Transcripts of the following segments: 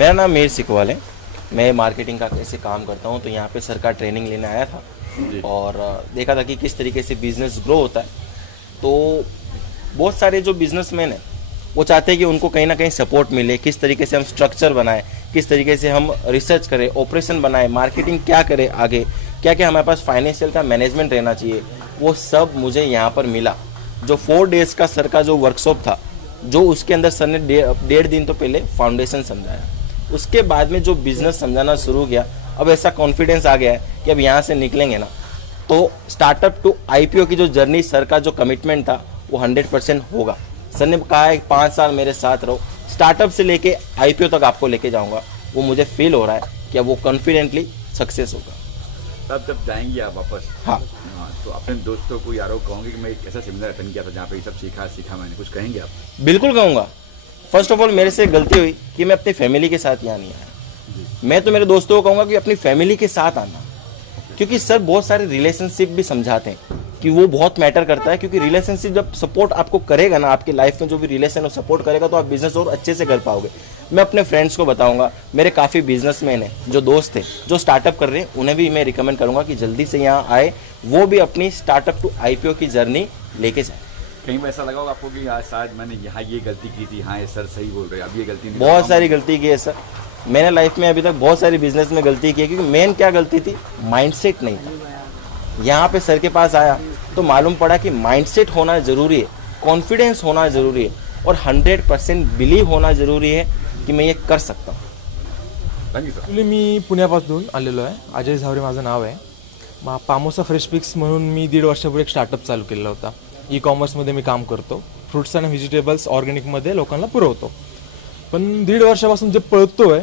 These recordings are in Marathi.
मेरा नाम मीर सिकवाल है। मैं मार्केटिंग का कैसे काम करता हूँ, तो यहाँ पे सर का ट्रेनिंग लेने आया था और देखा था कि किस तरीके से बिजनेस ग्रो होता है। तो बहुत सारे जो बिजनेसमैन हैं वो चाहते हैं कि उनको कहीं ना कहीं सपोर्ट मिले, किस तरीके से हम स्ट्रक्चर बनाएं, किस तरीके से हम रिसर्च करें, ऑपरेशन बनाएं, मार्केटिंग क्या करें, आगे क्या क्या हमारे पास फाइनेंशियल का मैनेजमेंट रहना चाहिए, वो सब मुझे यहाँ पर मिला। जो 4 डेज का सर का जो वर्कशॉप था, जो उसके अंदर सर ने 1.5 दिन तो पहले फाउंडेशन समझाया, उसके बाद में जो बिजनेस समझाना शुरू किया, अब ऐसा कॉन्फिडेंस आ गया है कि अब यहाँ से निकलेंगे ना तो स्टार्टअप टू आईपीओ की जो जर्नी, सर का जो कमिटमेंट था वो 100% होगा। सर ने कहा है 5 साल मेरे साथ रहो, स्टार्टअप से लेके आईपीओ तक आपको लेके जाऊंगा। वो मुझे फील हो रहा है कि अब वो कॉन्फिडेंटली सक्सेस होगा। तब जब जाएंगे आप वापस, हाँ, तो अपने दोस्तों को यारों कहूँगी कि मैं एक ऐसा सेमिनार अटेंड किया था जहाँ पे ये सब सीखा मैंने, कुछ कहेंगे आप? बिल्कुल कहूँगा। फर्स्ट ऑफ ऑल मेरे से गलती हुई कि मैं अपनी फैमिली के साथ यहाँ नहीं आया। मैं तो मेरे दोस्तों को कहूँगा कि अपनी फैमिली के साथ आना, क्योंकि सर बहुत सारे रिलेशनशिप भी समझाते हैं कि वो बहुत मैटर करता है। क्योंकि रिलेशनशिप जब सपोर्ट आपको करेगा ना, आपकी लाइफ में जो भी रिलेशन सपोर्ट करेगा, तो आप बिजनेस और अच्छे से कर पाओगे। मैं अपने फ्रेंड्स को बताऊंगा, मेरे काफ़ी बिजनेसमैन हैं जो दोस्त थे जो स्टार्टअप कर रहे हैं, उन्हें भी मैं रिकमेंड करूंगा कि जल्दी से यहाँ आए, वो भी अपनी स्टार्टअप टू IPO की जर्नी लेके जाए। कहीं पर ऐसा लगा होगा आपको कि यार शायद मैंने यहाँ ये गलती की थी, हाँ ये सर सही बोल रहे हैं, अब ये गलती नहीं बहुत सारी गलती की है सर, मैंने लाइफ में अभी तक बहुत सारी बिजनेस में गलती की है, क्योंकि मेन क्या गलती थी, माइंडसेट नहीं था। यहाँ पे सर के पास आया तो मालूम पड़ा कि माइंडसेट होना ज़रूरी है, कॉन्फिडेंस होना ज़रूरी है और 100% बिलीव होना ज़रूरी है कि मैं ये कर सकता हूँ। ॲक्च्युली मी पुण्यापासून आलेलो आहे, अजय झावरे माझं नाव आहे. पामोसा फ्रेश पिक्स म्हणून मी 1.5 वर्षापूर्वी एक स्टार्टअप चालू केलेला होता. ई-कॉमर्समध्ये मी काम करतो, फ्रुट्स अँड व्हेजिटेबल्स ऑर्गॅनिकमध्ये लोकांना पुरवतो. पण 1.5 वर्षापासून जे पळतोय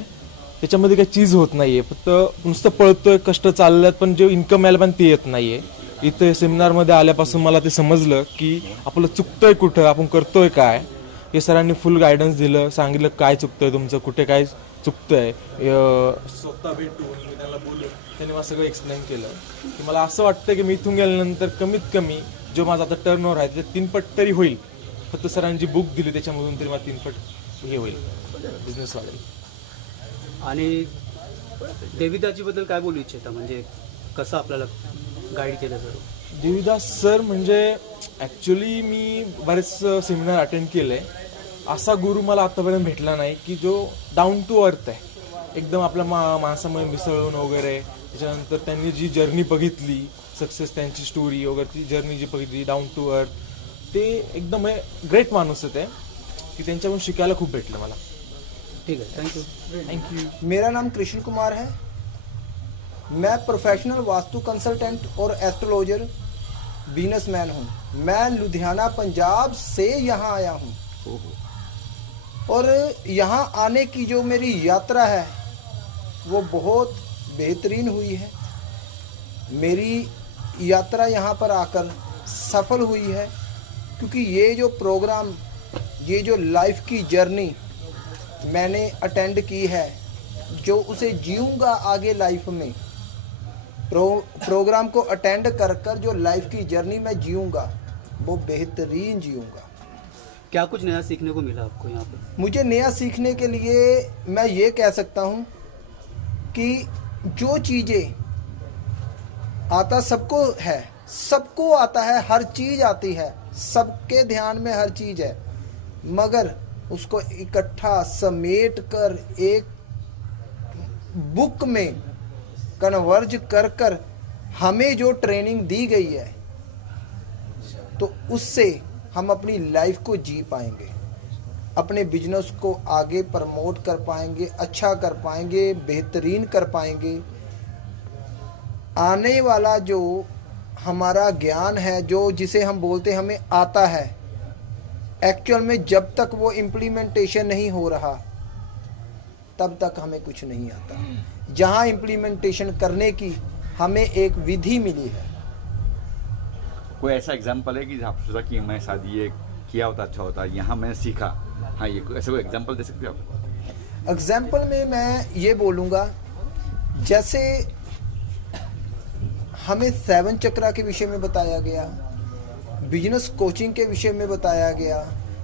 त्याच्यामध्ये काही चीज होत नाहीये, फक्त नुसतं पळतोय, कष्ट चालल्यात, पण जे इन्कम यायला पण ते येत नाहीये. इथे सेमिनारमध्ये आल्यापासून मला ते समजलं की आपलं चुकतंय कुठं, आपण करतोय काय. हे सरांनी फुल गायडन्स दिलं, सांगितलं काय चुकतंय तुमचं, कुठे काय चुकतंय. स्वतः भेटून मी त्यांना बोलून त्यांनी मला सगळं एक्सप्लेन केलं की मला असं वाटतं की मी इथून गेल्यानंतर कमीत कमी जो माझा आता टर्नओव्हर आहे ते 3 पट तरी होईल. फक्त सरांची बुक दिली त्याच्यामधून तरी मला 3 पट हे होईल, बिझनेस वाढेल. आणि देविदाजी बद्दल काय बोलू इच्छिता, म्हणजे कसं आपल्याला गाईड केलं सर? देविदास सर म्हणजे ॲक्च्युली मी बरेच सेमिनार अटेंड केले, असा गुरु मला आतापर्यंत भेटला नाही की जो डाऊन टू अर्थ आहे, एकदम आपल्या माणसामध्ये मिसळून वगैरे. त्याच्यानंतर त्यांनी जी जर्नी बघितली, सक्सेस त्यांची स्टोरी वगैरे, ती जर्नी जी बघितली डाऊन टू अर्थ, ते एकदम ग्रेट माणूस आहे ते, की त्यांच्याकडून शिकायला खूप भेटलं मला. ठीक है, थैंक यू. मेरा नाम कृष्ण कुमार है, मैं प्रोफेशनल वास्तु कंसल्टेंट और एस्ट्रोलॉजर बिजनेसमैन हूँ. मैं लुधियाना पंजाब से यहाँ आया हूँ और यहाँ आने की जो मेरी यात्रा है वो बहुत बेहतरीन हुई है. मेरी यात्रा यहाँ पर आकर सफल हुई है, क्योंकि ये जो प्रोग्राम, ये जो लाइफ की जर्नी मैंने अटेंड की है, जो उसे जीऊँगा आगे लाइफ में, प्रोग्राम को अटेंड कर कर जो लाइफ की जर्नी मैं जीऊँगा वो बेहतरीन जीऊँगा. क्या कुछ नया सीखने को मिला आपको यहाँ पर? मुझे नया सीखने के लिए मैं ये कह सकता हूँ कि जो चीज़ें आता सबको है, सबको आता है, हर चीज़ आती है, सबके ध्यान में हर चीज़ है, मगर उसको इकट्ठा समेट कर एक बुक में कन्वर्ज कर कर हमें जो ट्रेनिंग दी गई है, तो उससे हम अपनी लाइफ को जी पाएंगे, अपने बिजनेस को आगे प्रमोट कर पाएंगे, अच्छा कर पाएंगे, बेहतरीन कर पाएंगे. आने वाला जो हमारा ज्ञान है, जो जिसे हम बोलते हमें आता है, एक्चुअल में जब तक वो इम्प्लीमेंटेशन नहीं हो रहा तब तक हमें कुछ नहीं आता. जहाँ इम्प्लीमेंटेशन करने की हमें एक विधि मिली है. कोई ऐसा एग्जाम्पल है कि आप सोचा कि मैं शायद ये किया होता अच्छा होता, यहाँ मैंने सीखा, हाँ ये ऐसा कोई एग्जाम्पल दे सकते हो आप? एग्जाम्पल में मैं ये बोलूँगा, जैसे हमें 7 चक्रा के विषय में बताया गया, बिजनेस कोचिंग के विषय में बताया गया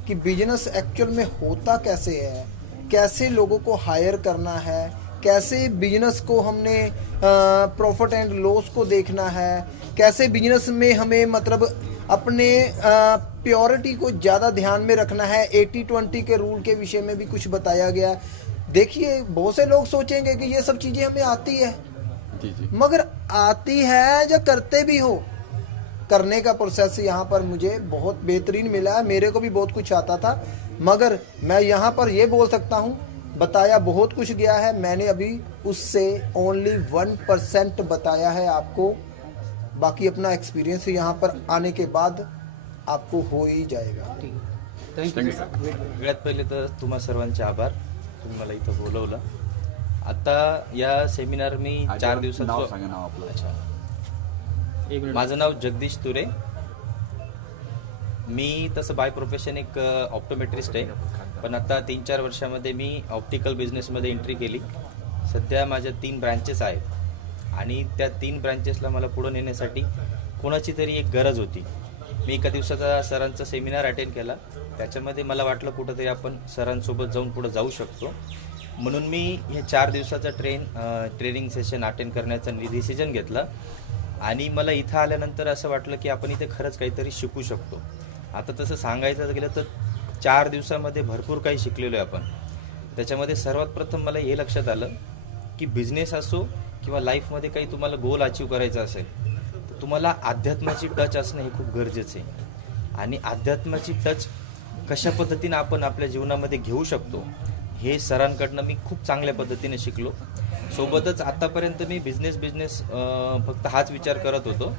कि बिजनेस एक्चुअल में होता कैसे है, कैसे लोगों को हायर करना है, कैसे बिजनेस को हमने प्रॉफिट एंड लॉस को देखना है, कैसे बिजनेस में हमें मतलब अपने प्योरिटी को ज़्यादा ध्यान में रखना है. 80-20 के रूल के विषय में भी कुछ बताया गया. देखिए, बहुत से लोग सोचेंगे कि ये सब चीज़ें हमें आती है, मगर आती है या करते भी हो, करने का प्रोसेस यहाँ पर मुझे बहुत बेहतरीन मिला है. मेरे को भी बहुत कुछ आता था, मगर मैं यहाँ पर ये बोल सकता हूँ, बताया बहुत कुछ गया है, मैंने अभी उससे ओनली 1% बताया है आपको. बाकी अपना एक्सपीरियंस यहाँ पर आने के बाद आपको हो ही जाएगा. थँक्यू. सगळ्यात पहिले तर तुम्हा सर्वांचे आभार, तुम्ही मला इथं बोलवलं. आता या सेमिनार मी 4 दिवसात. नाव सांगा, नाव आपलं. अच्छा, माझं नाव जगदीश तुरे. मी तसं बाय प्रोफेशन एक ऑप्टोमेट्रिस्ट आहे, पण आता 3-4 वर्षामध्ये मी ऑप्टिकल बिझनेसमध्ये एंट्री केली. सध्या माझ्या 3 ब्रँचेस आहेत आणि त्या 3 ब्रँचेसला मला पुढे नेण्यासाठी कोणाची तरी एक गरज होती मी एका दिवसाचा सरांचा सेमिनार अटेंड केला. त्याच्यामध्ये मला वाटलं कुठंतरी आपण सरांसोबत जाऊन पुढे जाऊ शकतो, म्हणून मी हे 4 दिवसाचा ट्रेनिंग सेशन अटेंड करण्याचा डिसिजन घेतला. आणि मला इथं आल्यानंतर असं वाटलं की आपण इथे खरंच काहीतरी शिकू शकतो. आता तसं सांगायचं गेलं तर 4 दिवसामध्ये भरपूर काही शिकलेलो आहे आपण. त्याच्यामध्ये सर्वात प्रथम मला हे लक्षात आलं की बिझनेस असो किंवा लाईफमध्ये काही तुम्हाला गोल अचीव करायचा असेल तर तुम्हाला अध्यात्माची टच असणं हे खूप गरजेचं आहे. आणि अध्यात्माची टच कशा पद्धतीनं आपण आपल्या जीवनामध्ये घेऊ शकतो हे सरांकडनं मी खूप चांगल्या पद्धतीने शिकलो. सोबतच आतापर्यंत मी बिझनेस फक्त हाच विचार करत होतो,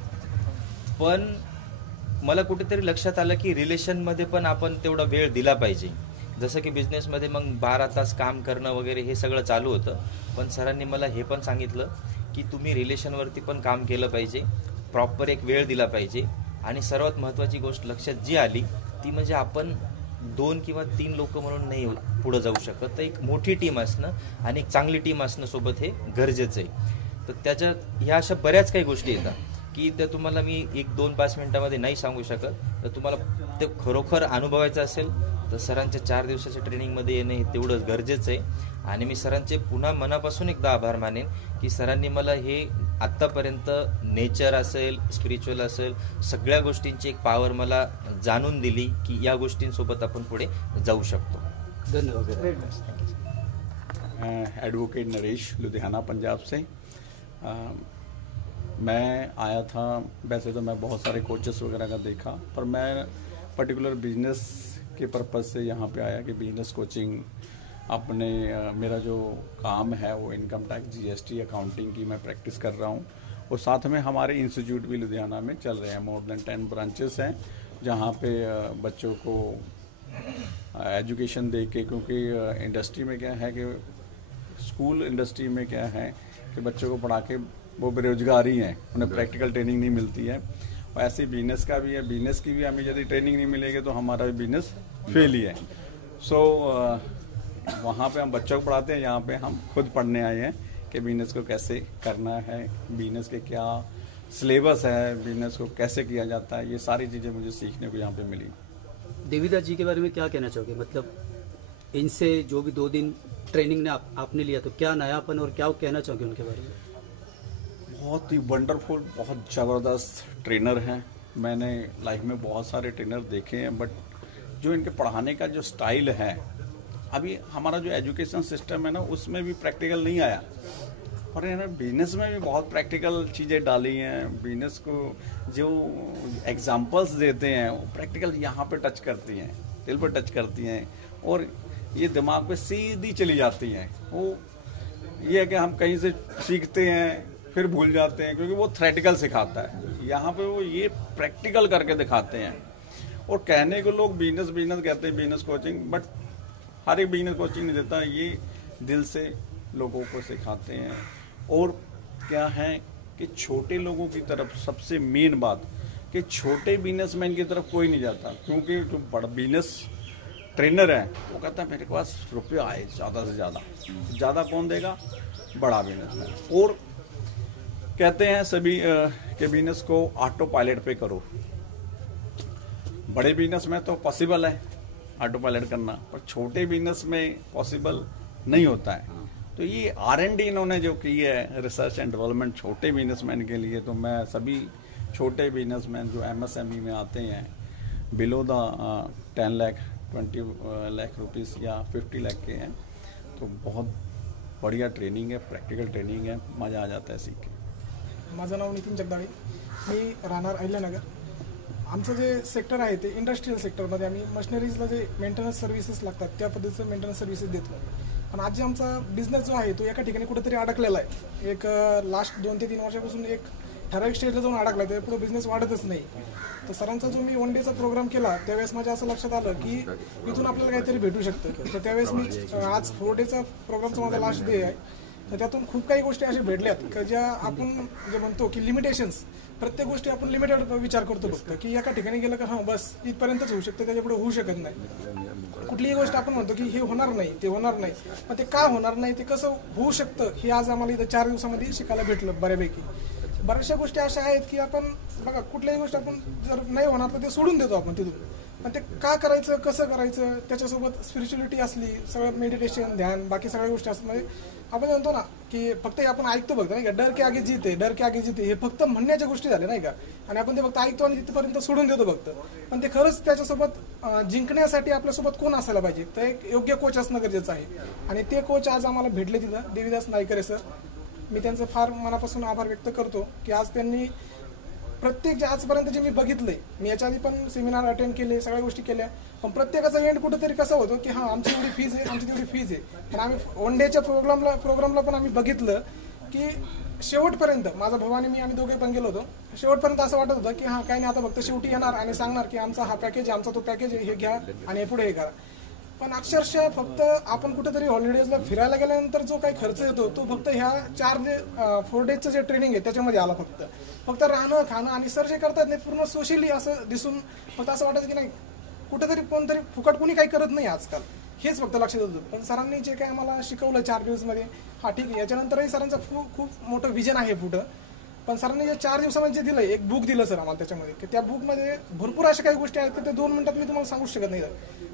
पण मला कुठेतरी लक्षात आलं की रिलेशनमध्ये पण आपण तेवढा वेळ दिला पाहिजे. जसं की बिझनेसमध्ये मग 12 तास काम करणं वगैरे हे सगळं चालू होतं, पण सरांनी मला हे पण सांगितलं की तुम्ही रिलेशनवरती पण काम केलं पाहिजे, प्रॉपर एक वेळ दिला पाहिजे. आणि सर्वात महत्त्वाची गोष्ट लक्षात जी आली ती म्हणजे आपण 2 किंवा 3 लोक म्हणून नाही पुढे जाऊ शकत, तर एक मोठी टीम असणं आणि एक चांगली टीम असणं सोबत हे गरजेचं आहे. तर त्याच्यात ह्या अशा बऱ्याच काही गोष्टी येतात की त्या तुम्हाला मी 1-2-5 मिनिटामध्ये नाही सांगू शकत. तर तुम्हाला ते खरोखर अनुभवायचं असेल तर सरांच्या 4 दिवसाच्या ट्रेनिंगमध्ये येणं हे तेवढं गरजेचं आहे. आणि मी सरांचे पुन्हा मनापासून एकदा आभार मानेन की सरांनी मला हे आत्तापर्यंत नेचर असेल, स्पिरिच्युअल असेल, सगळ्या गोष्टींची एक पॉवर मला जाणून दिली की या गोष्टींसोबत आपण पुढे जाऊ शकतो. धन्यवाद. एडवोकेट नरेश, लुधियाना, पंजाब से. मैं आया था, वैसे तो मैं बहुत सारे कोचेस वगैरह का देखा, पर मैं पर्टिकुलर बिजनेस के पर्पज़ से यहाँ पे आया कि बिजनेस कोचिंग अपने मेरा जो काम है वो इनकम टैक्स, GST, अकाउंटिंग की मैं प्रैक्टिस कर रहा हूँ. और साथ में हमारे इंस्टीट्यूट भी लुधियाना में चल रहे हैं. मोर देन 10 ब्रांचेस हैं जहाँ पे बच्चों को एजुकेशन दे के, क्योंकि इंडस्ट्री में क्या है कि स्कूल इंडस्ट्री में क्या है कि बच्चों को पढ़ा के वो बेरोजगार ही हैं, उन्हें प्रैक्टिकल ट्रेनिंग नहीं मिलती है. और ऐसे बिजनेस का भी है, बिजनेस की भी हमें यदि ट्रेनिंग नहीं मिलेगी तो हमारा भी बिजनेस फेल ही है. सो वहाँ पे हम बच्चों को पढ़ाते हैं, यहाँ पे हम खुद पढ़ने आए हैं कि बिजनेस को कैसे करना है, बिजनेस के क्या सिलेबस है, बिजनेस को कैसे किया जाता है, ये सारी चीज़ें मुझे सीखने को यहाँ पे मिली. देवीदास जी के बारे में क्या कहना चाहोगे? मतलब इनसे जो भी 2 दिन ट्रेनिंग ने आपने लिया तो क्या नयापन और क्या कहना चाहोगे उनके बारे में? बहुत ही वंडरफुल, बहुत ज़बरदस्त ट्रेनर हैं. मैंने लाइफ में बहुत सारे ट्रेनर देखे हैं, बट जो इनके पढ़ाने का जो स्टाइल है, अभी हमारा जो एजुकेशन सिस्टम है ना उसमें भी प्रैक्टिकल नहीं आया, और इन्होंने बिजनेस में भी बहुत प्रैक्टिकल चीज़ें डाली हैं. बिजनेस को जो एग्जांपल्स देते हैं वो प्रैक्टिकल यहाँ पे टच करती हैं, दिल पर टच करती हैं, और ये दिमाग पे सीधी चली जाती हैं. वो ये है कि हम कहीं से सीखते हैं फिर भूल जाते हैं, क्योंकि वो थ्योरेटिकल सिखाता है. यहाँ पे वो ये प्रैक्टिकल करके दिखाते हैं. और कहने को लोग बिजनेस कहते हैं, बिजनेस कोचिंग, बट हर एक बिजनेस कोचिंग नहीं देता. ये दिल से लोगों को सिखाते हैं. और क्या है कि छोटे लोगों की तरफ सबसे मेन बात कि छोटे बिजनेसमैन की तरफ कोई नहीं जाता, क्योंकि जो बड़ा बिजनेस ट्रेनर है वो कहता है मेरे पास रुपये आए ज़्यादा से ज़्यादा कौन देगा? बड़ा बिजनेसमैन. और कहते हैं सभी कि बिजनेस को ऑटो पायलट पे करो. बड़े बिजनेस में तो पॉसिबल है ऑटो पायलट करना, पर छोटे बिजनेस में पॉसिबल नहीं होता है. तो ये R&D इन्होंने जो की है, रिसर्च एंड डेवलपमेंट, छोटे बिजनेसमैन के लिए, तो मैं सभी छोटे बिजनेसमैन जो MSME में आते हैं, below the 10 lakh 20 lakh rupees या 50 लाख के हैं, तो बहुत बढ़िया ट्रेनिंग है, प्रॅक्टिकल ट्रेनिंग है, मज़ा आ जाता है सीख के. माझं नाव नितीन जगदाळे, मी राहणार अहिल्यानगर. आमचं जे सेक्टर आहे ते इंडस्ट्रियल सेक्टरमध्ये आम्ही मशिनरीजला जे मेंटेनन्स सर्व्हिसेस लागतात त्या पद्धतीचं मेंटेनन्स सर्व्हिसेस देतो. पण आज जे आमचा बिझनेस जो आहे तो एका ठिकाणी कुठेतरी अडकलेला आहे. एक लास्ट 2 ते 3 वर्षापासून एक ठराविक स्टेजला जाऊन अडकला आहे, पुढे बिझनेस वाढतच नाही. तर सरांचा जो मी 1 डेचा प्रोग्राम केला त्यावेळेस माझ्या असं लक्षात आलं की इथून आपल्याला काहीतरी भेटू शकतं. तर त्यावेळेस मी आज 4 डेचा प्रोग्रामचा माझा लास्ट डे आहे. तर त्यातून खूप काही गोष्टी अशा भेटल्यात की ज्या आपण जे म्हणतो की लिमिटेशन्स, प्रत्येक गोष्टी आपण लिमिटेड विचार करतो फक्त की एका ठिकाणी गेलं का हां बस इथपर्यंतच होऊ शकतं, त्याच्यापुढे होऊ शकत नाही. कुठलीही गोष्ट आपण म्हणतो की हे होणार नाही, ते होणार नाही, पण ते का होणार नाही, ते कसं होऊ शकतं हे आज आम्हाला इथं 4 दिवसामध्ये शिकायला भेटलं बऱ्यापैकी. बऱ्याचशा गोष्टी अशा आहेत की आपण बघा कुठल्याही गोष्ट आपण जर नाही होणार तर ते सोडून देतो आपण तिथून, पण ते का करायचं, कसं करायचं, त्याच्यासोबत स्पिरिच्युअलिटी असली, सगळं मेडिटेशन, ध्यान, बाकी सगळ्या गोष्टी असतात. म्हणजे आपण म्हणतो ना की फक्त हे आपण ऐकतो बघतो नाही का, डर के आगे जीते, डर के आगे जीते, हे फक्त म्हणण्याच्या गोष्टी झाल्या नाही का, आणि आपण ते फक्त ऐकतो आणि तिथपर्यंत सोडून देतो फक्त. पण ते खरंच त्याच्यासोबत जिंकण्यासाठी आपल्यासोबत कोण असायला पाहिजे, तर एक योग्य कोच असणं गरजेचं आहे. आणि ते कोच आज आम्हाला भेटले तिथं, देवीदास नाईकरे सर. मी त्यांचं फार मनापासून आभार व्यक्त करतो की आज त्यांनी प्रत्येक जे आजपर्यंत जे मी बघितलंय, मी याच्या आधी पण सेमिनार अटेंड केले, सगळ्या गोष्टी केल्या, पण प्रत्येकाचा एंड कुठेतरी कसा होतो की हां आमची एवढी फीज आहे, आमची तेवढी फीज आहे. पण आम्ही वन डेच्या प्रोग्रामला पण आम्ही बघितलं की शेवटपर्यंत माझा भाऊ आणि मी आम्ही दोघे पण गेलो होतो. शेवटपर्यंत असं वाटत होतं की हां काही नाही, आता फक्त शेवटी येणार आणि सांगणार की आमचा हा पॅकेज आहे, आमचा तो पॅकेज आहे, हे घ्या आणि हे पुढे हे करा. पण अक्षरशः फक्त आपण कुठेतरी हॉलिडेजला फिरायला गेल्यानंतर जो काही खर्च येतो तो फक्त ह्या 4 डेजचं जे ट्रेनिंग आहे त्याच्यामध्ये आला. फक्त राहणं, खाणं आणि सर जे करतात नाही पूर्ण सोशली असं दिसून फक्त असं वाटायचं की नाही कुठेतरी कोणतरी फुकट कोणी काही करत नाही आजकाल, हेच फक्त लक्षात होतं. पण सरांनी जे काही आम्हाला शिकवलं 4 दिवसमध्ये, हा ठीक आहे, याच्यानंतरही सरांचं खूप मोठं विजन आहे पुढं. पण सरांनी जे 4 दिवसामध्ये जे दिलं, एक बुक दिलं सर आम्हाला त्याच्यामध्ये, की त्या बुकमध्ये भरपूर अशा काही गोष्टी आहेत की ते 2 मिनिटात मी तुम्हाला सांगू शकत नाही.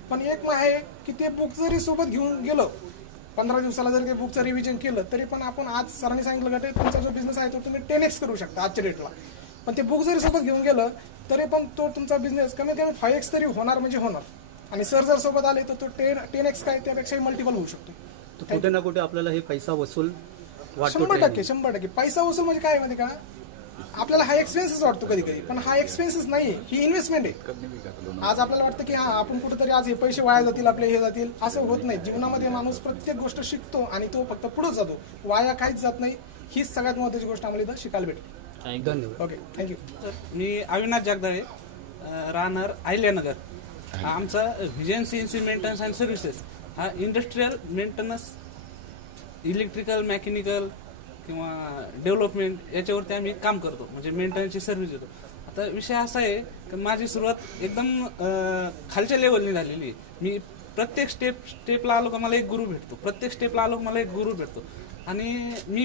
पण एक आहे की ते बुक जरी सोबत घेऊन गेलो, 15 दिवसाला जर ते बुकचं रिव्हिजन केलं तरी पण आपण आज सरांनी सांगितलं की तुमचा जो बिझनेस आहे तो तुम्ही 10x करू शकता आजच्या डेटला. पण ते बुक जरी सोबत घेऊन गेलं तरी पण तो तुमचा बिझनेस कमीत कमी 5x तरी होणार म्हणजे होणार. आणि सर जर सोबत आले तर तो 10x काय त्यापेक्षाही मल्टिपल होऊ शकतो. तर कुठे ना कुठे आपल्याला हे पैसा वसूल वाटतो. 100% पैसा वसूल म्हणजे काय माहिती का, आपल्याला हा एक्सपेन्सेस वाटतो कधी कधी, पण हा एक्सपेन्सेस नाही, ही इन्व्हेस्टमेंट आहे. आज आपल्याला वाटतं की हा आपण कुठेतरी आज हे पैसे वाया जातील आपले, हे जातील, असं होत नाही. जीवनामध्ये माणूस प्रत्येक गोष्ट शिकतो आणि तो फक्त पुढे जातो, वाया काहीच जात नाही. हीच सगळ्यात महत्त्वाची गोष्ट आम्हाला इथं शिकायला भेटली. धन्यवाद. Okay, thank you. मी अविनाश जगदाळे, राहणार अहिल्यानगर. आमचा व्हिजन्सी मेंटेनन्स अँड सर्व्हिसेस हा इंडस्ट्रीयल मेंटेनन्स, इलेक्ट्रिकल, मेकॅनिकल किंवा डेव्हलपमेंट याच्यावरती आम्ही काम करतो, म्हणजे मेंटेनन्सची सर्व्हिस देतो. आता विषय असा आहे की माझी सुरुवात एकदम खालच्या लेवलनी झालेली आहे. मी प्रत्येक स्टेपला आलो का मला एक गुरु भेटतो, प्रत्येक स्टेपला आलो का मला एक गुरु भेटतो. आणि मी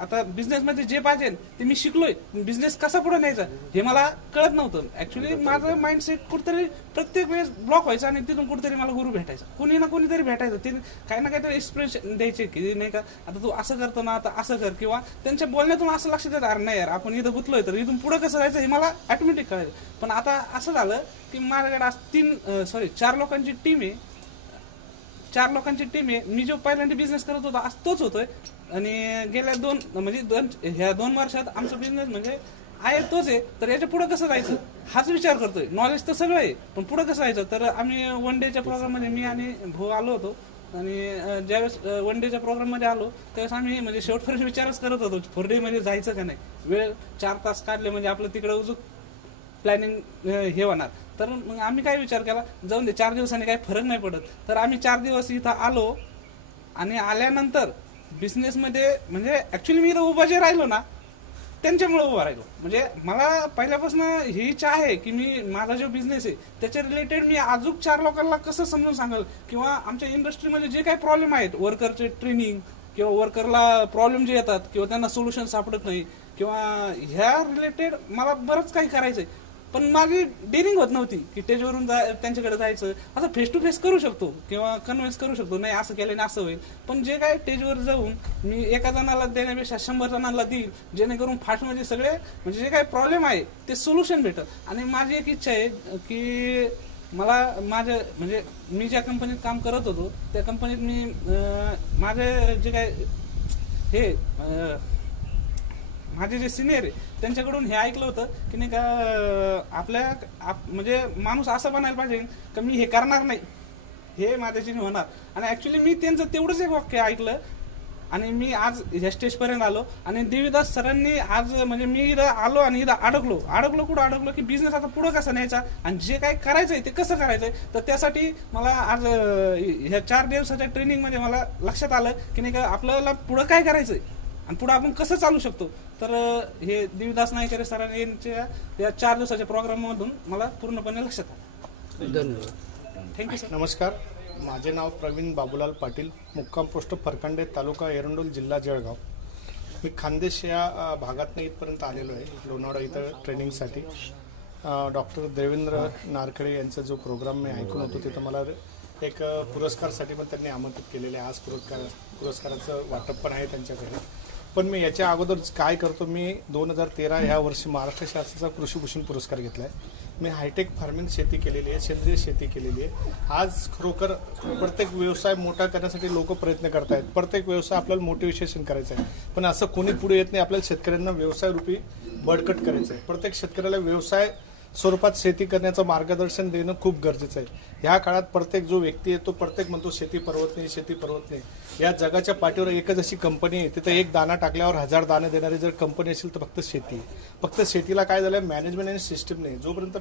आता बिझनेसमध्ये जे पाहिजे ते मी शिकलोय. बिझनेस कसा पुढे न्यायचा हे मला कळत नव्हतं. ऍक्च्युली माझं माइंडसेट कुठेतरी प्रत्येक वेळेस ब्लॉक व्हायचा आणि तिथून कुठेतरी मला गुरु भेटायचा, कोणी ना कोणीतरी भेटायचं, ते काही ना काहीतरी एक्सप्रेशन द्यायचे की नाही का आता तू असं करतो ना, आता असं कर, किंवा त्यांच्या बोलण्यातून असं लक्षात येतं अरे नाही यार आपण इथं गुंतलोय तर इथून पुढे कसं जायचं हे मला ऑटोमॅटिक कळायचं. पण आता असं झालं की माझ्याकडे आज 4 लोकांची टीम आहे. 4 लोकांची टीम आहे. मी जो पहिल्यांदा बिझनेस करत होता आज तोच होतोय. आणि गेल्या 2 वर्षात आमचा बिझनेस म्हणजे आहे तोच आहे. तर याच्या पुढे कसं जायचं हाच विचार करतोय. नॉलेज तर सगळं आहे पण पुढे कसं जायचं. तर आम्ही वन डेच्या प्रोग्राममध्ये मी आणि भाऊ आलो होतो. आणि ज्यावेळेस वन डेच्या प्रोग्राममध्ये आलो त्यावेळेस आम्ही म्हणजे शेवटपर्यंत विचारच करत होतो 4 डे मध्ये जायचं का नाही. वेळ 4 तास काढले म्हणजे आपलं तिकडे उजूक प्लॅनिंग हे होणार. तर मग आम्ही काय विचार केला जाऊन दे 4 दिवसांनी काही फरक नाही पडत. तर आम्ही 4 दिवस इथं आलो आणि आल्यानंतर बिझनेसमध्ये म्हणजे ऍक्च्युली मी इथं उभा जे राहिलो ना त्यांच्यामुळे उभा राहिलो. म्हणजे मला पहिल्यापासून ही इच्छा आहे की मी माझा जो बिझनेस आहे त्याच्या रिलेटेड मी अजून 4 लोकांना कसं समजून सांगाल किंवा आमच्या इंडस्ट्रीमध्ये जे काही प्रॉब्लेम आहेत वर्करचे ट्रेनिंग किंवा वर्करला प्रॉब्लेम जे येतात किंवा त्यांना सोल्युशन सापडत नाही किंवा ह्या रिलेटेड मला बरंच काही करायचंय. पण माझी डेअरिंग होत नव्हती की स्टेजवरून त्यांच्याकडे जायचं. असं फेस टू फेस करू शकतो किंवा कन्व्हिन्स करू शकतो नाही असं केलं नाही असं होईल. पण जे काय स्टेजवर जाऊन मी एका जणाला देण्यापेक्षा 100 जणांना देईल जेणेकरून फास्टमध्ये सगळे म्हणजे जे काही प्रॉब्लेम आहे ते सोल्युशन भेटत. आणि माझी एक इच्छा आहे की मला माझ्या म्हणजे मी ज्या कंपनीत काम करत होतो त्या कंपनीत मी माझे जे काय हे माझे जे सिनियर आहे त्यांच्याकडून हे ऐकलं होतं की नाही का म्हणजे माणूस असं बनायला पाहिजे की मी हे करणार नाही हे माझ्याशी होणार. आणि ऍक्च्युली मी त्यांचं तेवढंच एक वाक्य ऐकलं आणि मी आज ह्या स्टेजपर्यंत आलो. आणि देवीदास सरांनी आज म्हणजे मी इथं आलो आणि इथं अडकलो कुठं अडकलो की बिझनेस आता पुढं कसा न्यायचा आणि जे काय करायचंय ते कसं करायचंय. तर त्यासाठी मला आज ह्या 4 दिवसाच्या ट्रेनिंगमध्ये मला लक्षात आलं की नाही का आपल्याला पुढं काय करायचंय आणि पुढे आपण कसं चालू शकतो. तर हे देवीदास नाईकरे सरांनी यांच्या या 4 दिवसाच्या प्रोग्राम मधून मला पूर्णपणे लक्षात आलं. धन्यवाद. Thank you sir. नमस्कार, माझे नाव प्रवीण बाबूलाल पाटील, मुक्काम पोस्ट फरकंडे, तालुका एरंडोल, जिल्हा जळगाव. मी खानदेश या भागातनं इथपर्यंत आलेलो आहे, लोणावळा इथं ट्रेनिंगसाठी. डॉक्टर देवेंद्र नारखेडे यांचा जो प्रोग्राम मी ऐकून होतो तिथं मला एक पुरस्कारसाठी पण त्यांनी आमंत्रित केलेले आहे. आज पुरस्काराचं वाटप पण आहे त्यांच्याकडे. पण मी याच्या अगोदर काय करतो, मी 2013 ह्या वर्षी महाराष्ट्र शासनाचा कृषीभूषण पुरस्कार घेतला आहे. मी हायटेक फार्मिंग शेती केलेली आहे, सेंद्रिय शेती केलेली आहे. आज खरोखर प्रत्येक व्यवसाय मोठा करण्यासाठी लोक प्रयत्न करत आहेत. प्रत्येक व्यवसाय आपल्याला मोटिवेशन करायचं आहे, पण असं कोणी पुढे येत नाही. आपल्याला शेतकऱ्यांना व्यवसाय रूपी बळकट करायचं आहे. प्रत्येक शेतकऱ्याला व्यवसाय स्वरूपात शेती करण्याचं मार्गदर्शन देणं खूप गरजेचं आहे. ह्या काळात प्रत्येक जो व्यक्ती आहे तो प्रत्येक म्हणतो शेती परवत नाही, शेती परवत नाही. या जगाच्या पाठीवर एकच अशी कंपनी आहे, तिथे एक दाणा टाकल्यावर 1000 दाणे देणारी जर कंपनी असेल तर फक्त शेती आहे. फक्त शेतीला काय झालं, मॅनेजमेंट आणि सिस्टीम नाही. जोपर्यंत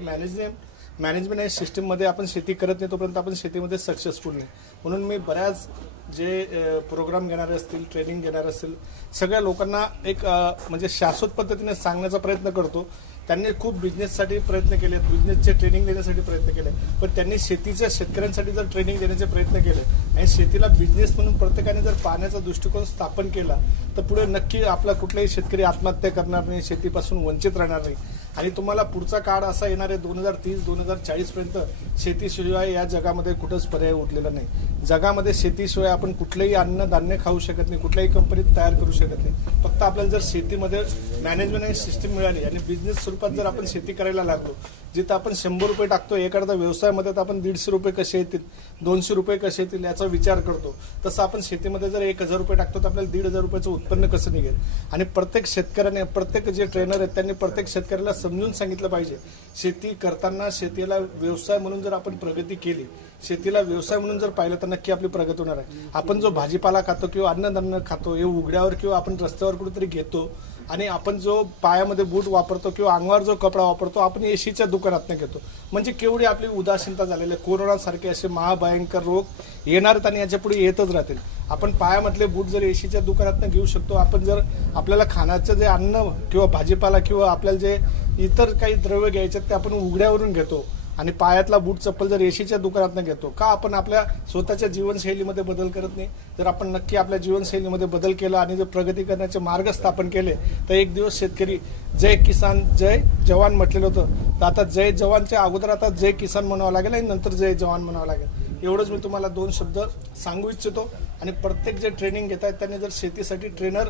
मॅनेजमेंट आणि सिस्टीममध्ये आपण शेती करत नाही तोपर्यंत आपण शेतीमध्ये सक्सेसफुल नाही. म्हणून मी बऱ्याच जे प्रोग्राम घेणारे असतील, ट्रेनिंग घेणारे असतील, सगळ्या लोकांना एक म्हणजे शाश्वत पद्धतीने सांगण्याचा प्रयत्न करतो. त्यांनी खूप बिझनेससाठी प्रयत्न केले, बिझनेसचे ट्रेनिंग देण्यासाठी प्रयत्न केले, पण त्यांनी शेतीच्या शेतकऱ्यांसाठी जर ट्रेनिंग देण्याचे प्रयत्न केले आणि शेतीला बिझनेस म्हणून प्रत्येकाने जर पाहण्याचा दृष्टिकोन स्थापन केला तर पुढे नक्की आपला कुठलाही शेतकरी आत्महत्या करणार नाही, शेतीपासून वंचित राहणार नाही. आणि तुम्हाला पुढचा काळ असा येणार आहे 2030-2040 पर्यंत शेतीशिवाय या जगामध्ये कुठंच पर्याय उरलेला नाही. जगामध्ये शेतीशिवाय आपण कुठलंही अन्नधान्य खाऊ शकत नाही, कुठल्याही कंपनीत तयार करू शकत नाही. फक्त आपल्याला जर शेतीमध्ये मॅनेजमेंट आणि सिस्टीम मिळाली आणि बिझनेस स्वरूपात जर आपण शेती करायला लागलो, जिथं आपण 100 रुपये टाकतो एखादा व्यवसायामध्ये, तर आपण 150 रुपये कसे येतील, 200 रुपये कसे येतील याचा विचार करतो. तसं आपण शेतीमध्ये जर 1000 रुपये टाकतो तर आपल्याला 1500 रुपयाचं उत्पन्न कसं निघेल. आणि प्रत्येक शेतकऱ्याने, प्रत्येक जे ट्रेनर आहेत त्यांनी प्रत्येक शेतकऱ्याला समजून सांगितलं पाहिजे, शेती करताना शेतीला व्यवसाय म्हणून जर आपण प्रगती केली, शेतीला व्यवसाय म्हणून जर पाहिलं तर नक्की आपली प्रगती होणार आहे. आपण जो भाजीपाला खातो किंवा अन्नधान्य खातो हे उघड्यावर किंवा आपण रस्त्यावर कुठेतरी घेतो, आणि आपण जो पायामध्ये बूट वापरतो किंवा अंगावर जो कपडा वापरतो आपण एसीच्या दुकानातनं घेतो. म्हणजे केवढी आपली उदासीनता झालेली आहे. कोरोनासारखे असे महाभयंकर रोग येणार आहेत आणि याच्या पुढे येतच राहतील. आपण पायामधले बूट जर एसीच्या दुकानातनं घेऊ शकतो, आपण जर आपल्याला खाण्याचं जे अन्न किंवा भाजीपाला किंवा आपल्याला जे इतर काही द्रव्य घ्यायचे ते आपण उघड्यावरून घेतो आणि पायातला बूट चप्पल जर एसीच्या दुकानातनं घेतो, का आपण आपल्या स्वतःच्या जीवनशैलीमध्ये बदल करत नाही? जर आपण नक्की आपल्या जीवनशैलीमध्ये बदल केला आणि जर प्रगती करण्याचे मार्ग स्थापन केले तर एक दिवस शेतकरी जय किसान जय जवान म्हटलेलं होतं, तर आता जय जवानच्या अगोदर आता जय किसान म्हणावं लागेल आणि नंतर जय जवान म्हणावं लागेल. एवढंच मी तुम्हाला 2 शब्द सांगू इच्छितो. आणि प्रत्येक जे ट्रेनिंग घेत आहेत त्यांनी जर शेतीसाठी ट्रेनर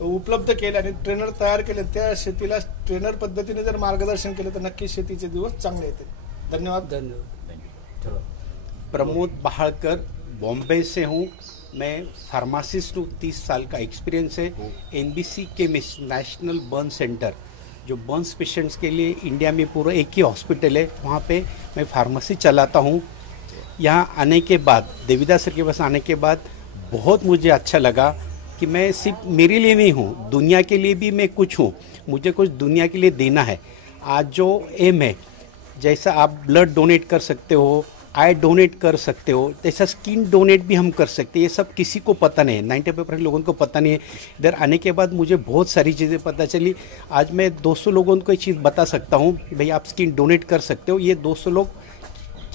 उपलब्ध केले आणि ट्रेनर तयार केले, त्या शेतीला ट्रेनर पद्धतीने जर मार्गदर्शन केले तर नक्की शेतीचे दिवस चांगले येतील. धन्यवाद. प्रमोद बहालकर, बॉम्बे से हूँ. मैं फार्मासिस्ट हूँ, 30 साल का एक्सपीरियंस है. NBC chemist, national burn centre, जो बर्न्स पेशेंट्स के लिए इंडिया में पूरा एक ही हॉस्पिटल है, वहाँ पे मैं फार्मेसी चलाता हूँ. यहाँ आने के बाद, देविदास सर के पास आने के बाद बहुत मुझे अच्छा लगा कि मैं सिर्फ मेरे लिए नहीं हूँ, दुनिया के लिए भी मैं कुछ हूँ. मुझे कुछ दुनिया के लिए देना है. आज जो एम है, जैसा आप ब्लड डोनेट कर सकते हो, आई डोनेट कर सकते हो, जैसा स्किन डोनेट भी हम कर सकते हैं. ये सब किसी को पता नहीं है, 95% लोगों को पता नहीं है. इधर आने के बाद मुझे बहुत सारी चीज़ें पता चली. आज मैं 200 लोगों को ये चीज़ बता सकता हूँ, भाई आप स्किन डोनेट कर सकते हो. ये 200 लोग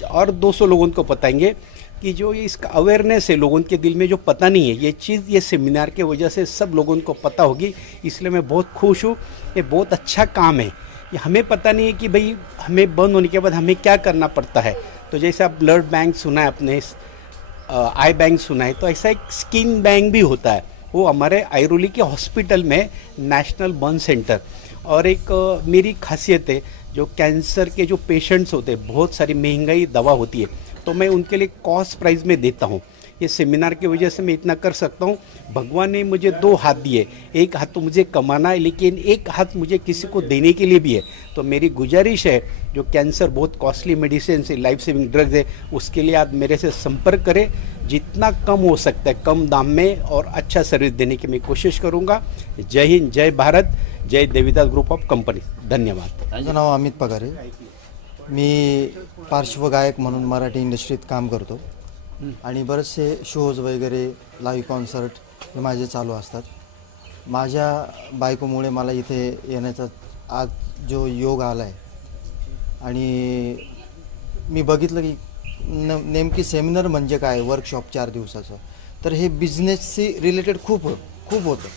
और 200 लोगों को बताएंगे कि जो ये इसका अवेयरनेस है लोगों के दिल में जो पता नहीं है, ये चीज़ ये सेमिनार के वजह से सब लोगों को पता होगी. इसलिए मैं बहुत खुश हूँ. ये बहुत अच्छा काम है. ये हमें पता नहीं है कि भाई हमें बंद होने के बाद हमें क्या करना पड़ता है. तो जैसे आप ब्लड बैंक सुना है, आपने आई बैंक सुना है, तो ऐसा एक स्किन बैंक भी होता है. वो हमारे आयरोली के हॉस्पिटल में नेशनल बर्न सेंटर. और एक मेरी खासियत है, जो कैंसर के जो पेशेंट्स होते हैं, बहुत सारी महंगाई दवा होती है, तो मैं उनके लिए कॉस्ट प्राइस में देता हूँ. ये सेमिनार की वजह से मैं इतना कर सकता हूँ. भगवान ने मुझे 2 हाथ दिए, एक हाथ तो मुझे कमाना है, लेकिन एक हाथ मुझे किसी को देने के लिए भी है. तो मेरी गुजारिश है, जो कैंसर बहुत कॉस्टली मेडिसिन है, लाइफ सेविंग ड्रग्स है, उसके लिए आप मेरे से संपर्क करें. जितना कम हो सकता है कम दाम में और अच्छा सर्विस देने की मैं कोशिश करूँगा. जय हिंद, जय भारत, जय देविदास ग्रुप ऑफ कंपनी. धन्यवाद. माझं नाव अमित पगारे. मी पार्श्वगायक म्हणून मराठी इंडस्ट्रीत काम करतो आणि बरेचसे शोज वगैरे लाईव्ह कॉन्सर्ट हे माझे चालू असतात. माझ्या बायकोमुळे मला इथे येण्याचा आज जो योग आला आहे आणि मी बघितलं की नेमकी सेमिनार म्हणजे काय, वर्कशॉप 4 दिवसाचं, तर हे बिझनेसशी रिलेटेड खूप होतं.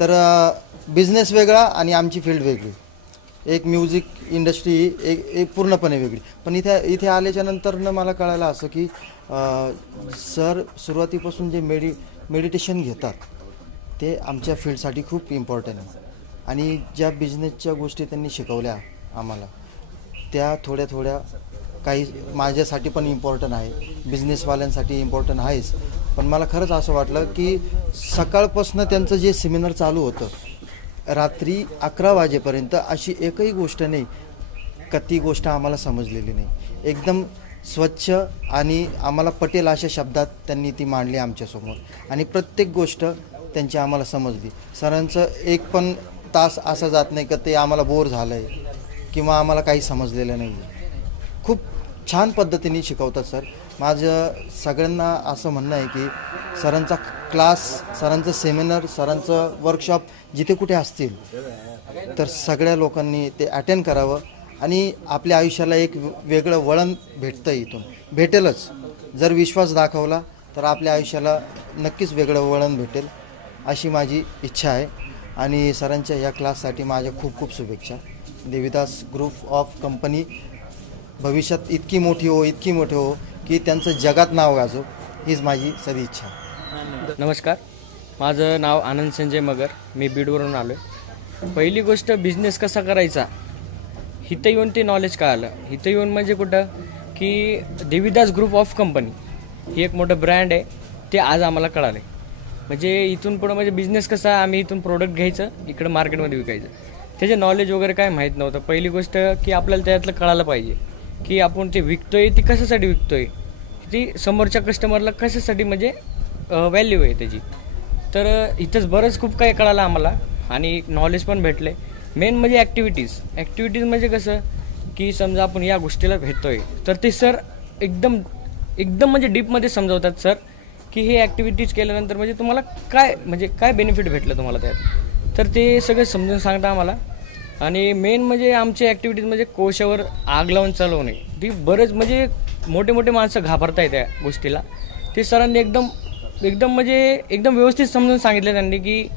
तर बिझनेस वेगळा आणि आमची फील्ड वेगळी. एक म्युझिक इंडस्ट्री एक पूर्णपणे वेगळी. पण इथे आल्याच्या नंतर मला कळालं असं की सर सुरुवातीपासून जे मेडिटेशन घेतात ते आमच्या फील्डसाठी खूप इम्पॉर्टंट आहे. आणि ज्या बिझनेसच्या गोष्टी त्यांनी शिकवल्या आम्हाला त्या थोड्या काही माझ्यासाठी पण इम्पॉर्टंट आहे, बिझनेसवाल्यांसाठी इम्पॉर्टंट आहेच. पण मला खरंच असं वाटलं की सकाळपासून त्यांचं जे सेमिनार चालू होतं रात्री 11 वाजेपर्यंत अशी एकही गोष्ट नाही का ती गोष्ट आम्हाला समजलेली नाही. एकदम स्वच्छ आणि आम्हाला पटेल अशा शब्दात त्यांनी ती मांडली आमच्यासमोर आणि प्रत्येक गोष्ट त्यांची आम्हाला समजली. सरांचं एक पण तास असा जात नाही का ते आम्हाला बोर झालं आहे किंवा आम्हाला काही समजलेलं नाही. खूप छान पद्धतीने शिकवतात सर. माझं सगळ्यांना असं म्हणणं आहे की सरांचा क्लास, सरांचं सेमिनार, सरांचं वर्कशॉप जिथे कुठे असतील तर सगळ्या लोकांनी ते अटेंड करावं आणि आपल्या आयुष्याला एक वेगळं वळण भेटतं, इथून भेटेलच. जर विश्वास दाखवला तर आपल्या आयुष्याला नक्कीच वेगळं वळण भेटेल अशी माझी इच्छा आहे. आणि सरांच्या या क्लाससाठी माझ्या खूप खूप शुभेच्छा. देविदास ग्रुप ऑफ कंपनी भविष्यात इतकी मोठी हो की त्यांचं जगात नाव गाजो हीच माझी सदी इच्छा. नमस्कार, माझं नाव आनंद संजय मगर, मी बीडवरून आलो आहे. पहिली गोष्ट बिझनेस कसा करायचा इथं येऊन ते नॉलेज कळालं. इथं येऊन म्हणजे कुठं की देविदास ग्रुप ऑफ कंपनी ही एक मोठं ब्रँड आहे ते आज आम्हाला कळालं. म्हणजे इथून पुढं म्हणजे बिझनेस कसा आम्ही इथून प्रोडक्ट घ्यायचं इकडं मार्केटमध्ये विकायचं त्याचे नॉलेज वगैरे काय माहीत नव्हतं. पहिली गोष्ट की आपल्याला त्यातलं कळायला पाहिजे की आपण ते विकतोय ती कशासाठी विकतोय, ती समोरच्या कस्टमरला कशासाठी म्हणजे व्हॅल्यू आहे त्याची. तर इथंच बरंच खूप काही कळालं आम्हाला आणि नॉलेज पण भेटले. मेन म्हणजे ॲक्टिव्हिटीज म्हणजे कसं की समजा आपण या गोष्टीला भेटतोय तर ते सर एकदम म्हणजे डीपमध्ये समजावतात सर की हे ॲक्टिव्हिटीज केल्यानंतर म्हणजे तुम्हाला काय बेनिफिट भेटलं तुम्हाला त्यात, तर ते सगळं समजून सांगता आम्हाला. आणि मेन म्हणजे आमची ॲक्टिव्हिटीज म्हणजे कोशावर आग लावून चालवणे, ती बरंच म्हणजे मोठे माणसं घाबरताय त्या गोष्टीला. ते सरांनी एकदम म्हणजे एकदम व्यवस्थित समजून सांगितलं त्यांनी की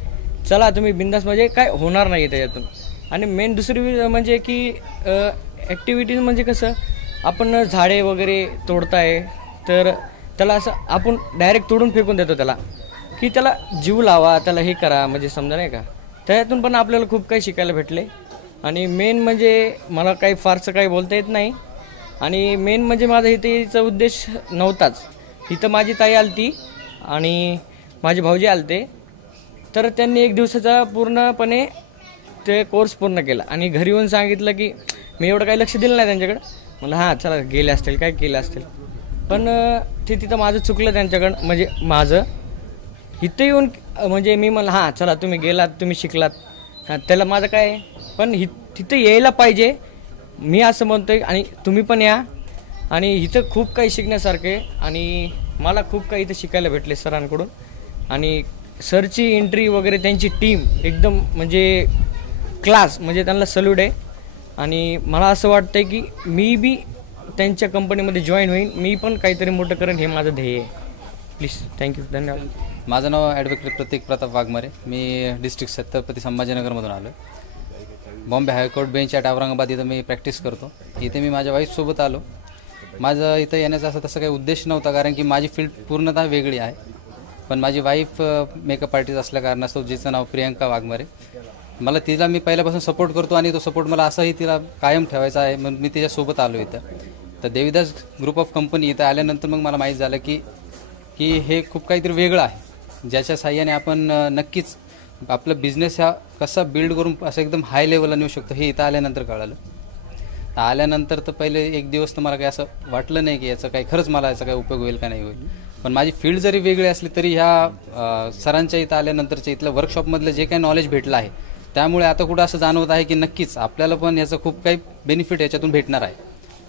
चला तुम्ही बिंदास म्हणजे काय होणार नाही त्याच्यातून. आणि मेन दुसरी म्हणजे की ॲक्टिव्हिटीज म्हणजे कसं आपण झाडे वगैरे तोडताय तर त्याला असं आपण डायरेक्ट तोडून फेकून देतो त्याला की त्याला जीव लावा, त्याला हे करा, म्हणजे समजा नाही का. त्यातून पण आपल्याला खूप काही शिकायला भेटले. आणि मेन म्हणजे मला काही फारसं काही बोलता येत नाही. आणि मेन म्हणजे माझा इथेचा उद्देश नव्हताच. इथं माझी ताई आलती आणि माझे भाऊजी आलते, तर त्यांनी 1 दिवसाचा पूर्णपणे ते कोर्स पूर्ण केला आणि घरी येऊन सांगितलं की मी एवढं काही लक्ष दिलं नाही त्यांच्याकडं. मला हां चला गेले असतील काय केलं असतील, पण ते तिथं माझं चुकलं त्यांच्याकडं. म्हणजे माझं इथं येऊन म्हणजे मी म्हणलं हां चला तुम्ही गेलात तुम्ही शिकलात हां त्याला माझं काय, पण तिथं यायला पाहिजे मी असं म्हणतोय. आणि तुम्ही पण या आणि इथं खूप काही शिकण्यासारखे आणि मला खूप काही इथं शिकायला भेटले सरांकडून. आणि सरची एंट्री वगैरे त्यांची टीम एकदम म्हणजे क्लास, म्हणजे त्यांना सल्यूट आहे. आणि मला असं वाटतंय की मी बी त्यांच्या कंपनीमध्ये जॉईन होईन, मी पण काहीतरी मोठं करेन, हे माझं ध्येय आहे. प्लीज थँक्यू, धन्यवाद. माझं नाव ॲडव्होकेट प्रतीक प्रताप वाघमारे, मी डिस्ट्रिक्ट छत्रपती संभाजीनगरमधून आलो आहे. Bombay high court bench at Aurangabad इथं मी प्रॅक्टिस करतो. इथे मी माझ्या वाईफसोबत आलो. माझं इथं येण्याचा असं तसं काही उद्देश नव्हता, कारण की माझी फील्ड पूर्णतः वेगळी आहे. पण माझी वाईफ मेकअप आर्टिस्ट असल्या कारणास्तव, जिचं नाव प्रियंका वाघमारे, तिला मी पहिल्यापासून सपोर्ट करतो आणि तो सपोर्ट मला असाही तिला कायम ठेवायचा आहे, म्हणून मी तिच्यासोबत आलो इथं. तर देविदास ग्रुप ऑफ कंपनी इथं आल्यानंतर मग मला माहीत झालं की हे खूप काहीतरी वेगळं आहे, ज्याच्या साह्याने आपण नक्कीच आपला बिझनेस हा कसा बिल्ड करून असं एकदम हाय लेवलला नेऊ शकतो, हे इथं आल्यानंतर कळालं. आल्यानंतर तर पहिले 1 दिवस तर मला काही असं वाटलं नाही की याचं काही खरंच मला याचा काही उपयोग होईल का नाही होईल. पण माझी फील्ड जरी वेगळी असली तरी ह्या सरांच्या इथं आल्यानंतरच्या इथलं वर्कशॉपमधलं जे काही नॉलेज भेटलं आहे, त्यामुळे आता कुठं असं जाणवत आहे की नक्कीच आपल्याला पण याचं खूप काही बेनिफिट याच्यातून भेटणार आहे.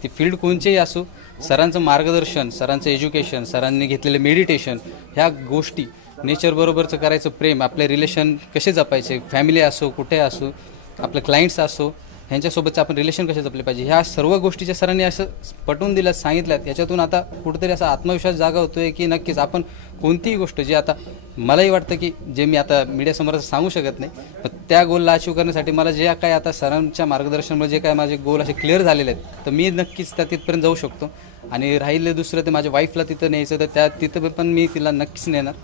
ती फील्ड कोणचीही असो, सरांचं मार्गदर्शन, सरांचं एज्युकेशन, सरांनी घेतलेले मेडिटेशन, ह्या गोष्टी, नेचरबरोबरचं करायचं प्रेम, आपले रिलेशन कसे जपायचे, फॅमिली असो, कुठे असो, आपले क्लायंट्स असो, ह्यांच्यासोबतचं आपण रिलेशन कसे जपले पाहिजे, ह्या सर्व गोष्टीच्या सरांनी असं पटवून दिलं, सांगितल्यात. याच्यातून आता कुठेतरी असा आत्मविश्वास जागा होतोय की नक्कीच आपण कोणतीही गोष्ट जी आता मलाही वाटतं की जे मी आता मीडियासमोर सांगू शकत नाही, पण त्या गोलला अचीव करण्यासाठी मला जे काय आता सरांच्या मार्गदर्शनामुळे जे काय माझे गोल असे क्लिअर झालेले आहेत, तर मी नक्कीच त्या तिथपर्यंत जाऊ शकतो. आणि राहिले दुसरं ते माझ्या वाईफला तिथं न्यायचं, तर तिथं पण मी तिला नक्कीच नेणार.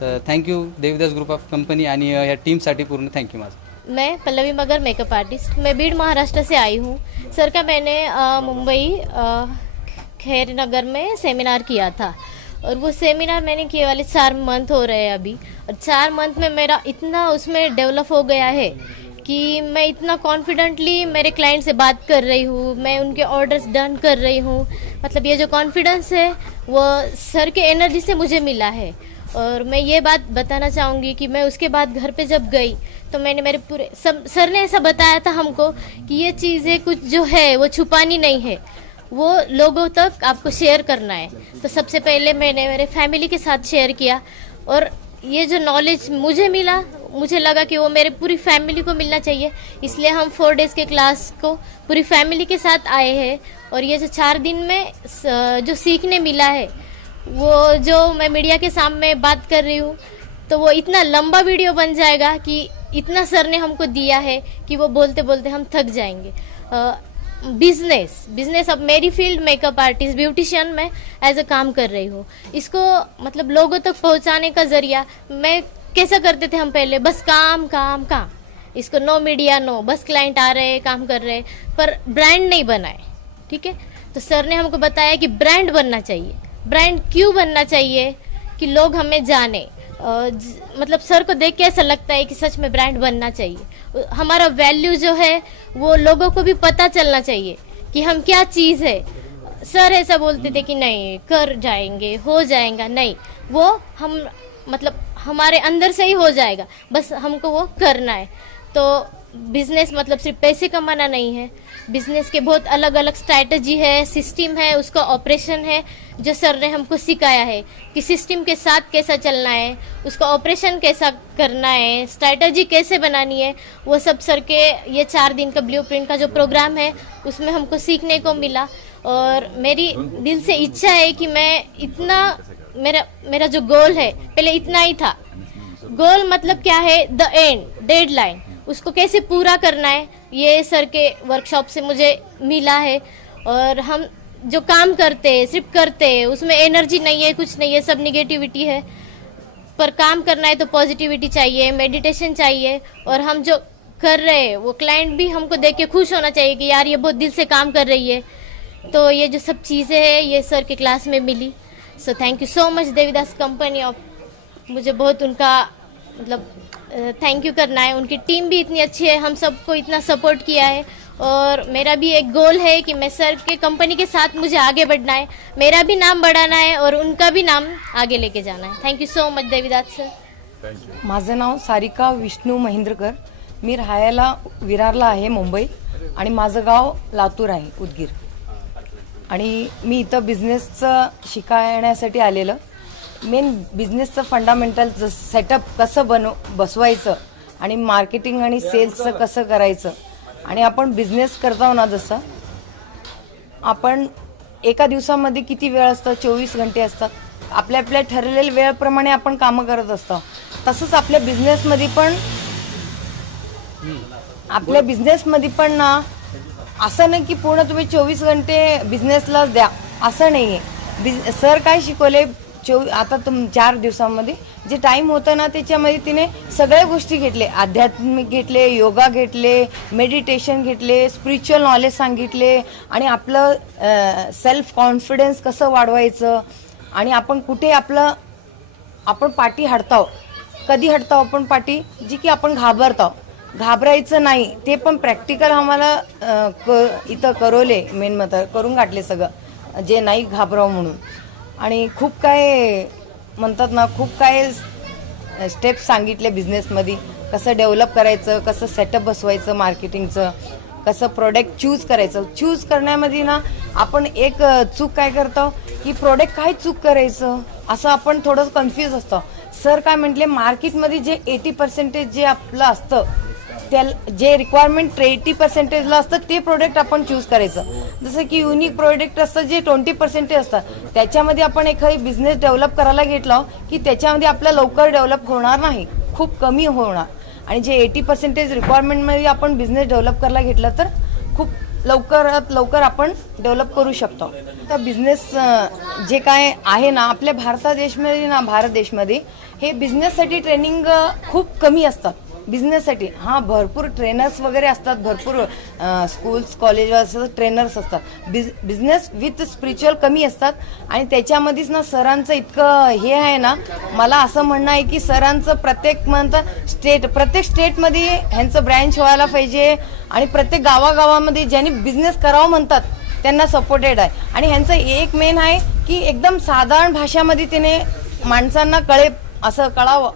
तर thank you Devidas group of company आणि ह्या टीमसाठी पूर्ण थँक्यू. माझं मैं पल्लवी मगर मेकअप आर्टिस्ट, मैं बीड़ महाराष्ट्र से आई हूँ. सर का मैंने मुंबई खैर नगर में सेमिनार किया था और वो सेमिनार मैंने किए वाले 4 मंथ हो रहे हैं अभी. और 4 मंथ में मेरा इतना उसमें डेवलप हो गया है कि मैं इतना कॉन्फिडेंटली मेरे क्लाइंट से बात कर रही हूँ, मैं उनके ऑर्डर्स डन कर रही हूँ. मतलब ये जो कॉन्फिडेंस है वो सर के एनर्जी से मुझे मिला है. और मैं ये बात बताना चाहूँगी कि मैं उसके बाद घर पे जब गई तो मैंने मेरे पूरे सर ने ऐसा बताया था हमको कि ये चीज़ें कुछ जो है वो छुपानी नहीं है, वो लोगों तक आपको शेयर करना है. तो सबसे पहले मैंने मेरे फैमिली के साथ शेयर किया और ये जो नॉलेज मुझे मिला, मुझे लगा कि वो मेरे पूरी फैमिली को मिलना चाहिए, इसलिए हम 4 डेज़ के क्लास को पूरी फैमिली के साथ आए हैं. और ये जो 4 दिन में जो सीखने मिला है, वो जो मैं मीडिया के सामने बात कर रही हूँ, तो वो इतना लंबा वीडियो बन जाएगा कि इतना सर ने हमको दिया है कि वो बोलते बोलते हम थक जाएंगे. बिजनेस अब मेरी फील्ड मेकअप आर्टिस्ट ब्यूटिशियन में एज अ काम कर रही हूँ. इसको मतलब लोगों तक पहुँचाने का जरिया मैं कैसा करते थे हम पहले, बस काम काम काम, इसको नो मीडिया नो, बस क्लाइंट आ रहे काम कर रहे, पर ब्रांड नहीं बनाए. ठीक है, तो सर ने हमको बताया कि ब्रांड बनना चाहिए. ब्रांड क्यों बनना चाहिए कि लोग हमें जाने, मतलब सर को देख के ऐसा लगता है कि सच में ब्रांड बनना चाहिए. हमारा वैल्यू जो है वो लोगों को भी पता चलना चाहिए कि हम क्या चीज़ है. सर ऐसा बोलते थे कि नहीं कर जाएंगे, हो जाएगा, नहीं, वो हम मतलब हमारे अंदर से ही हो जाएगा, बस हमको वो करना है. तो बिजनेस मतलब सिर्फ पैसे कमाना नहीं है, बिजनेस के बहुत अलग अलग स्ट्रैटेजी है, सिस्टम है, उसका ऑपरेशन है जो सर ने हमको सिखाया है कि सिस्टम के साथ कैसा चलना है, उसका ऑपरेशन कैसा करना है, स्ट्रैटेजी कैसे बनानी है. वो सब सर के ये 4 दिन का ब्लूप्रिंट का जो प्रोग्राम है उसमें हमको सीखने को मिला. और मेरी दिल से इच्छा है कि मैं इतना मेरा जो गोल है पहले इतना ही था. गोल मतलब क्या है, द एंड डेडलाइन, उसको कैसे पूरा करना है, ये सर के वर्कशॉप से मुझे मिला है. और हम जो काम करते हैं सिर्फ करते हैं, उसमें एनर्जी नहीं है, कुछ नहीं है, सब निगेटिविटी है. पर काम करना है तो पॉजिटिविटी चाहिए, मेडिटेशन चाहिए. और हम जो कर रहे हैं वो क्लाइंट भी हमको देख के खुश होना चाहिए कि यार ये बहुत दिल से काम कर रही है. तो ये जो सब चीज़ें हैं ये सर के क्लास में मिली. So thank you so much Devidas company of, मुझे बहुत उनका मतलब थैंक यू करना है. उनकी टीम भी इतनी अच्छी है, हम सबको इतना सपोर्ट किया है. और मेरा भी एक गोल है कि मैं सर के कंपनी के साथ मुझे आगे बढ़ना है, मेरा भी नाम बढ़ाना है और उनका भी नाम आगे लेके जाना है. Thank you so much Devidas sir. माझं नाव सारिका विष्णू महेंद्रकर, मी राहायला विरारला आहे मुंबई आणि माझं गाव लातूर आहे उदगीर. आणि मी इथं बिझनेसचं शिकण्यासाठी आलेलं. मेन बिझनेसचं फंडामेंटल सेटअप कसं बसवायचं आणि मार्केटिंग आणि सेल्सचं कसं करायचं. आणि आपण बिझनेस करतो ना, जसं आपण एका दिवसामध्ये किती वेळ असतं, 24 घंटे असतात. आपल्या ठरलेल्या वेळेप्रमाणे आपण कामं करत असतो. तसंच आपल्या बिझनेसमध्ये पण ना असं नाही की पूर्ण तुम्ही 24 घंटे बिझनेसलाच द्या, असं नाही आहे. सर काय शिकवले, आता 4 दिवसामध्ये जे टाइम होतं ना त्याच्यामध्ये तिने सगळ्या गोष्टी घेतले, आध्यात्मिक घेतले, योगा घेतले, मेडिटेशन घेतले, स्पिरिच्युअल नॉलेज सांगितले. आणि आपलं सेल्फ कॉन्फिडन्स कसं वाढवायचं आणि आपण कुठे आपण पाठी हटतो, कधी हटतो आपण पाठी, जी की आपण घाबरायचं नाही. ते पण प्रॅक्टिकल आम्हाला इथं करवले, मेन मत करून गाठले सगळं, जे नाही घाबरावं म्हणून. आणि खूप काय म्हणतात ना, खूप काय स्टेप्स सांगितले बिझनेसमध्ये, कसं डेव्हलप करायचं, कसं सेटअप बसवायचं, मार्केटिंगचं कसं प्रोडक्ट चूज करायचं. चूज करण्यामध्ये ना आपण एक चूक काय करतो की प्रोडक्ट काय चूक करायचं असं आपण थोडं कन्फ्यूज असतो. सर काय म्हटले, मार्केटमध्ये जे 80% जे आपलं असतं त्या जे रिक्वायरमेंट 80% असतं ते प्रोडक्ट आपण चूज करायचं. जसं की युनिक प्रोडक्ट असतं जे 20% असतात, त्याच्यामध्ये आपण एखादी बिझनेस डेव्हलप करायला घेतला की त्याच्यामध्ये आपला लवकर डेव्हलप होणार नाही, खूप कमी होणार. आणि जे 80% रिक्वायरमेंटमध्ये आपण बिझनेस डेव्हलप करायला घेतला तर खूप लवकरात लवकर आपण डेव्हलप करू शकतो. तर बिझनेस जे काय आहे ना आपल्या भारत देशमध्ये हे बिझनेससाठी ट्रेनिंग खूप कमी असतात. बिझनेससाठी भरपूर ट्रेनर्स वगैरे असतात, भरपूर स्कूल्स कॉलेज ट्रेनर्स असतात. बिझनेस विथ स्पिरिच्युअल कमी असतात. आणि त्याच्यामध्येच ना सरांचं इतकं हे आहे ना, मला असं म्हणणं आहे की सरांचं प्रत्येक स्टेटमध्ये ह्यांचं ब्रँच व्हायला पाहिजे. आणि प्रत्येक गावागावामध्ये ज्यांनी बिझनेस करावं म्हणतात त्यांना सपोर्टेड आहे. आणि ह्यांचं एक मेन आहे की एकदम साधारण भाषामध्ये तिने माणसांना कळावं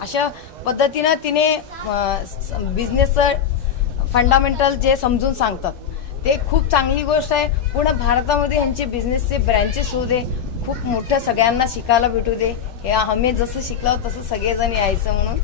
अशा पद्धतीनं तिने बिझनेसचं फंडामेंटल जे समजून सांगतात ते खूप चांगली गोष्ट आहे. पूर्ण भारतामध्ये ह्यांचे बिझनेसचे ब्रँचेस होऊ दे, खूप मोठं सगळ्यांना शिकायला भेटू दे. हे आम्ही जसं शिकलो तसं सगळेजण यायचं म्हणून